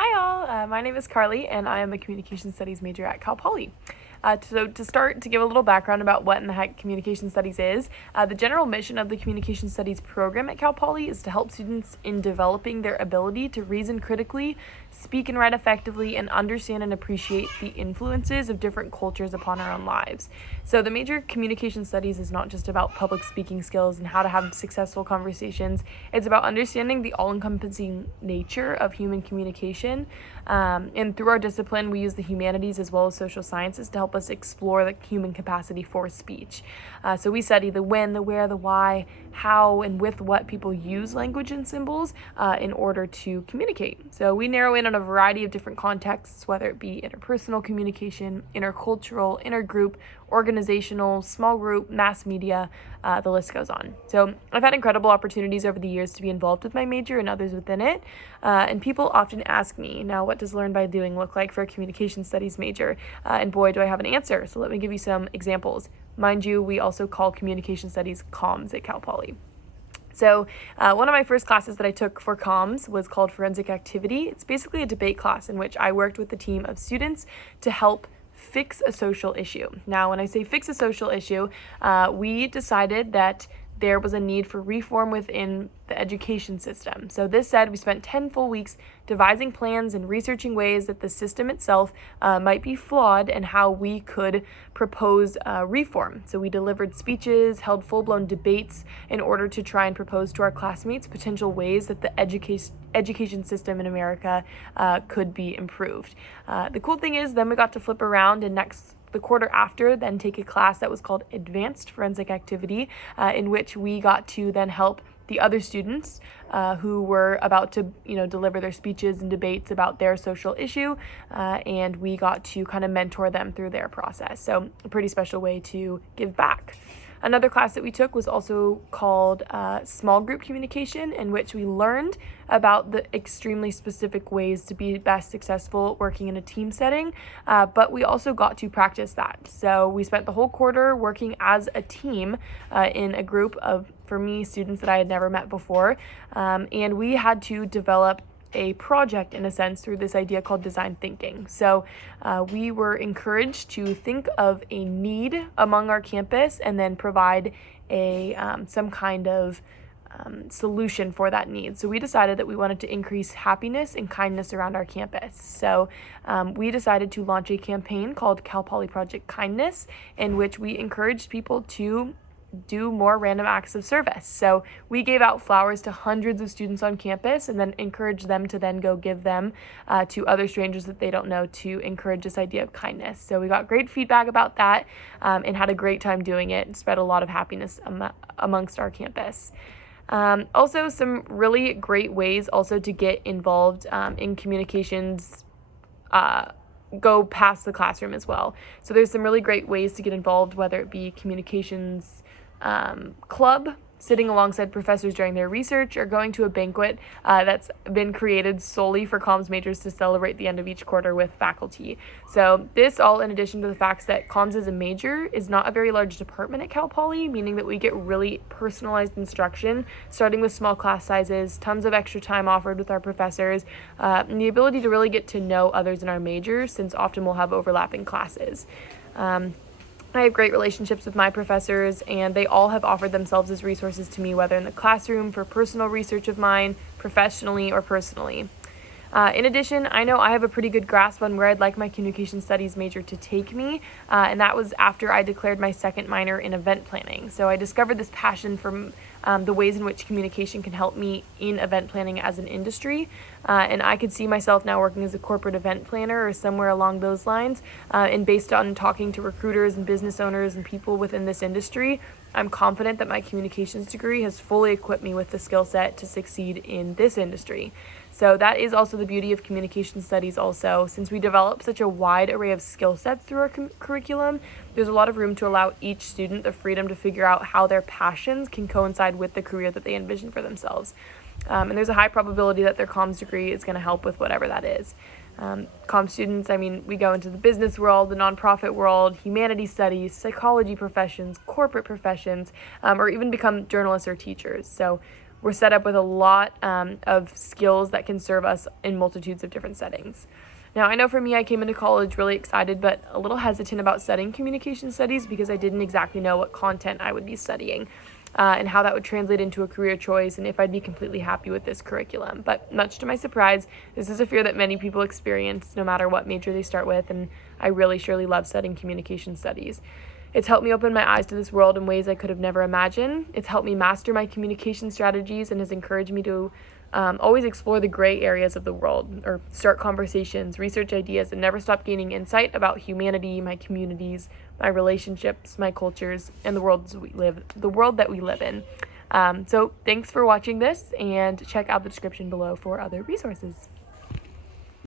Hi all, my name is Carly and I am a communication studies major at Cal Poly. So to start, to give a little background about what in the heck communication studies is, the general mission of the communication studies program at Cal Poly is to help students in developing their ability to reason critically, speak and write effectively, and understand and appreciate the influences of different cultures upon our own lives. So the major communication studies is not just about public speaking skills and how to have successful conversations. It's about understanding the all-encompassing nature of human communication. And through our discipline, we use the humanities as well as social sciences to help us explore the human capacity for speech. So we study the when, the where, the why, how, and with what people use language and symbols in order to communicate. So we narrow in on a variety of different contexts, whether it be interpersonal communication, intercultural, intergroup, organizational, small group, mass media, the list goes on. So I've had incredible opportunities over the years to be involved with my major and others within it. And people often ask me, now what does learn by doing look like for a communication studies major? And boy, do I have an answer. So let me give you some examples. Mind you, we also call communication studies comms at Cal Poly. So one of my first classes that I took for comms was called Forensic Activity. It's basically a debate class in which I worked with a team of students to help fix a social issue. Now, when I say fix a social issue, we decided that there was a need for reform within the education system. So this said, we spent 10 full weeks devising plans and researching ways that the system itself might be flawed and how we could propose reform. So we delivered speeches, held full-blown debates in order to try and propose to our classmates potential ways that the education system in America could be improved. The cool thing is then we got to flip around and the quarter after, then take a class that was called Advanced Forensic Activity, in which we got to then help the other students who were about to, deliver their speeches and debates about their social issue, and we got to kind of mentor them through their process. So a pretty special way to give back. Another class that we took was also called Small Group Communication, in which we learned about the extremely specific ways to be best successful working in a team setting, but we also got to practice that. So we spent the whole quarter working as a team in a group of, for me, students that I had never met before, and we had to develop a project in a sense through this idea called design thinking. So we were encouraged to think of a need among our campus and then provide some kind of solution for that need. So we decided that we wanted to increase happiness and kindness around our campus. So we decided to launch a campaign called Cal Poly Project Kindness, in which we encouraged people to do more random acts of service. So we gave out flowers to hundreds of students on campus and then encouraged them to then go give them to other strangers that they don't know to encourage this idea of kindness. So we got great feedback about that and had a great time doing it and spread a lot of happiness amongst our campus. Also, some really great ways also to get involved in communications go past the classroom as well. So there's some really great ways to get involved, whether it be communications club, sitting alongside professors during their research, or going to a banquet that's been created solely for comms majors to celebrate the end of each quarter with faculty. So this all in addition to the fact that comms as a major is not a very large department at Cal Poly, meaning that we get really personalized instruction, starting with small class sizes, tons of extra time offered with our professors, and the ability to really get to know others in our major, since often we'll have overlapping classes. I have great relationships with my professors, and they all have offered themselves as resources to me, whether in the classroom for personal research of mine, professionally, or personally. In addition, I know I have a pretty good grasp on where I'd like my communication studies major to take me, and that was after I declared my second minor in event planning. So I discovered this passion for the ways in which communication can help me in event planning as an industry, and I could see myself now working as a corporate event planner or somewhere along those lines, and based on talking to recruiters and business owners and people within this industry, I'm confident that my communications degree has fully equipped me with the skill set to succeed in this industry. So that is also the beauty of communication studies also. Since we develop such a wide array of skill sets through our curriculum, there's a lot of room to allow each student the freedom to figure out how their passions can coincide with the career that they envision for themselves. And there's a high probability that their comms degree is going to help with whatever that is. Comm students, we go into the business world, the nonprofit world, humanities studies, psychology professions, corporate professions, or even become journalists or teachers. So we're set up with a lot of skills that can serve us in multitudes of different settings. Now, I know for me, I came into college really excited, but a little hesitant about studying communication studies because I didn't exactly know what content I would be studying and how that would translate into a career choice and if I'd be completely happy with this curriculum. But much to my surprise, this is a fear that many people experience no matter what major they start with, and I really surely love studying communication studies. It's helped me open my eyes to this world in ways I could have never imagined. It's helped me master my communication strategies and has encouraged me to always explore the gray areas of the world, or start conversations, research ideas, and never stop gaining insight about humanity, my communities, my relationships, my cultures, and the world that we live in. So thanks for watching this, and check out the description below for other resources.